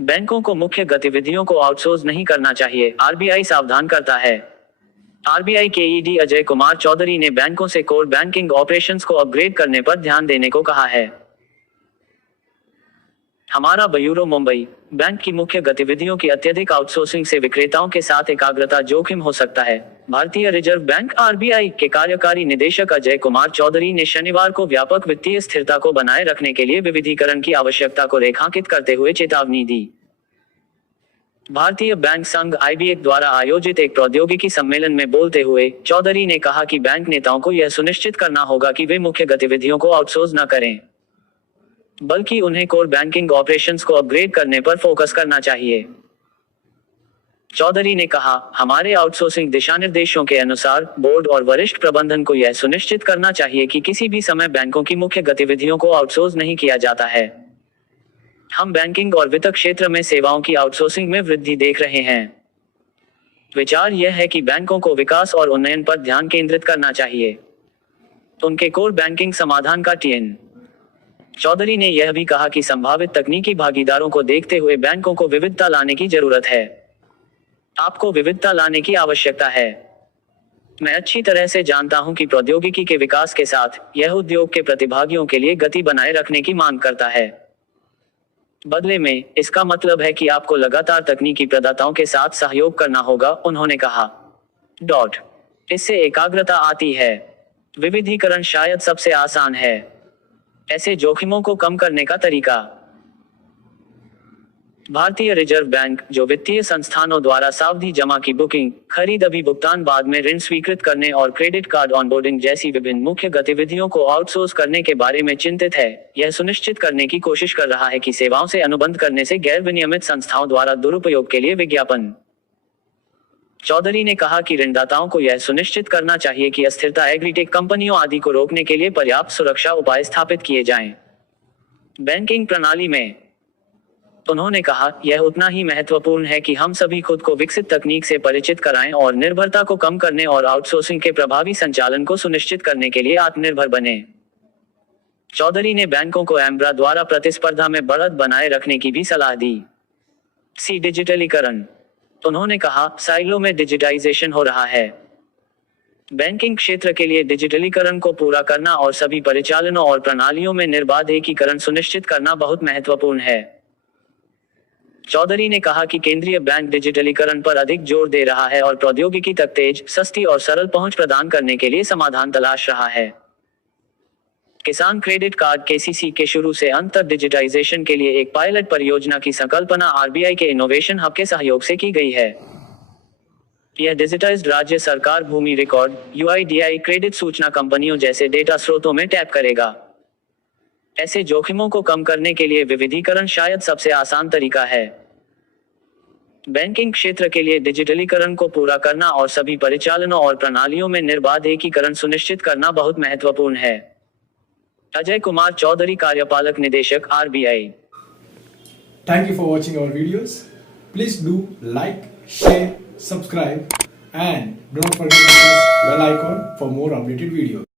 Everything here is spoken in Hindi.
बैंकों को मुख्य गतिविधियों को आउटसोर्स नहीं करना चाहिए, आरबीआई सावधान करता है। आरबीआई के ईडी अजय कुमार चौधरी ने बैंकों से कोर बैंकिंग ऑपरेशंस को अपग्रेड करने पर ध्यान देने को कहा है। हमारा ब्यूरो मुंबई, बैंक की मुख्य गतिविधियों की अत्यधिक आउटसोर्सिंग से विक्रेताओं के साथ एकाग्रता जोखिम हो सकता है। भारतीय रिजर्व बैंक आरबीआई के कार्यकारी निदेशक अजय कुमार चौधरी ने शनिवार को व्यापक वित्तीय स्थिरता को बनाए रखने के लिए विविधीकरण की आवश्यकता को रेखांकित करते हुए चेतावनी दी। भारतीय बैंक संघ आईबीए द्वारा आयोजित एक प्रौद्योगिकी सम्मेलन में बोलते हुए चौधरी ने कहा कि बैंक नेताओं को यह सुनिश्चित करना होगा कि वे मुख्य गतिविधियों को आउटसोर्स न करें, बल्कि उन्हें कोर बैंकिंग ऑपरेशंस को अपग्रेड करने पर फोकस करना चाहिए। चौधरी ने कहा, हमारे आउटसोर्सिंग दिशानिर्देशों के अनुसार बोर्ड और वरिष्ठ प्रबंधन को यह सुनिश्चित करना चाहिए कि किसी भी समय बैंकों की मुख्य गतिविधियों को आउटसोर्स नहीं किया जाता है। हम बैंकिंग और वित्त क्षेत्र में सेवाओं की आउटसोर्सिंग में वृद्धि देख रहे हैं। विचार यह है कि बैंकों को विकास और उन्नयन पर ध्यान केंद्रित करना चाहिए, उनके कोर बैंकिंग समाधान का टीएन। चौधरी ने यह भी कहा कि संभावित तकनीकी भागीदारों को देखते हुए बैंकों को विविधता लाने की जरूरत है। आपको विविधता लाने की आवश्यकता है। मैं अच्छी तरह से जानता हूं कि प्रौद्योगिकी के विकास के साथ यह उद्योग के प्रतिभागियों के लिए गति बनाए रखने की मांग करता है। बदले में इसका मतलब है कि आपको लगातार तकनीकी प्रदाताओं के साथ सहयोग करना होगा, उन्होंने कहा। इससे एकाग्रता आती है। विविधीकरण शायद सबसे आसान है। ऐसे जोखिमों को कम करने का तरीका। भारतीय रिजर्व बैंक, जो वित्तीय संस्थानों द्वारा सावधि जमा की बुकिंग, खरीद, अभी भुगतान, बाद में ऋण स्वीकृत करने और क्रेडिट कार्ड ऑनबोर्डिंग जैसी विभिन्न मुख्य गतिविधियों को आउटसोर्स करने के बारे में चिंतित है, यह सुनिश्चित करने की कोशिश कर रहा है कि सेवाओं से अनुबंध करने से गैर विनियमित संस्थाओं द्वारा दुरुपयोग के लिए विज्ञापन। चौधरी ने कहा कि ऋणदाताओं को यह सुनिश्चित करना चाहिए कि अस्थिरता, एग्रीटेक कंपनियों आदि को रोकने के लिए पर्याप्त सुरक्षा उपाय स्थापित किए जाएं। बैंकिंग प्रणाली में उन्होंने कहा, यह उतना ही महत्वपूर्ण है कि हम सभी खुद को विकसित तकनीक से परिचित कराएं और निर्भरता को कम करने और आउटसोर्सिंग के प्रभावी संचालन को सुनिश्चित करने के लिए आत्मनिर्भर बने। चौधरी ने बैंकों को एम्ब्रा द्वारा प्रतिस्पर्धा में बढ़त बनाए रखने की भी सलाह दी। डिजिटलीकरण। उन्होंने कहा, साइलो में डिजिटाइजेशन हो रहा है। बैंकिंग क्षेत्र के लिए डिजिटलीकरण को पूरा करना और सभी परिचालनों और प्रणालियों में निर्बाध एकीकरण सुनिश्चित करना बहुत महत्वपूर्ण है। चौधरी ने कहा कि केंद्रीय बैंक डिजिटलीकरण पर अधिक जोर दे रहा है और प्रौद्योगिकी तक तेज, सस्ती और सरल पहुंच प्रदान करने के लिए समाधान तलाश रहा है। किसान क्रेडिट कार्ड केसीसी के शुरू से अंत तक डिजिटाइजेशन के लिए एक पायलट परियोजना की संकल्पना आरबीआई के इनोवेशन हब के सहयोग से की गई है। यह डिजिटाइज्ड राज्य सरकार भूमि रिकॉर्ड, यूआईडीआई, क्रेडिट सूचना कंपनियों जैसे डेटा स्रोतों में टैप करेगा। ऐसे जोखिमों को कम करने के लिए विविधीकरण शायद सबसे आसान तरीका है। बैंकिंग क्षेत्र के लिए डिजिटलीकरण को पूरा करना और सभी परिचालनों और प्रणालियों में निर्बाध एकीकरण सुनिश्चित करना बहुत महत्वपूर्ण है। अजय कुमार चौधरी, कार्यपालक निदेशक, RBI. Thank you for watching our videos. Please do like, share, subscribe and don't forget to press bell icon for more updated videos.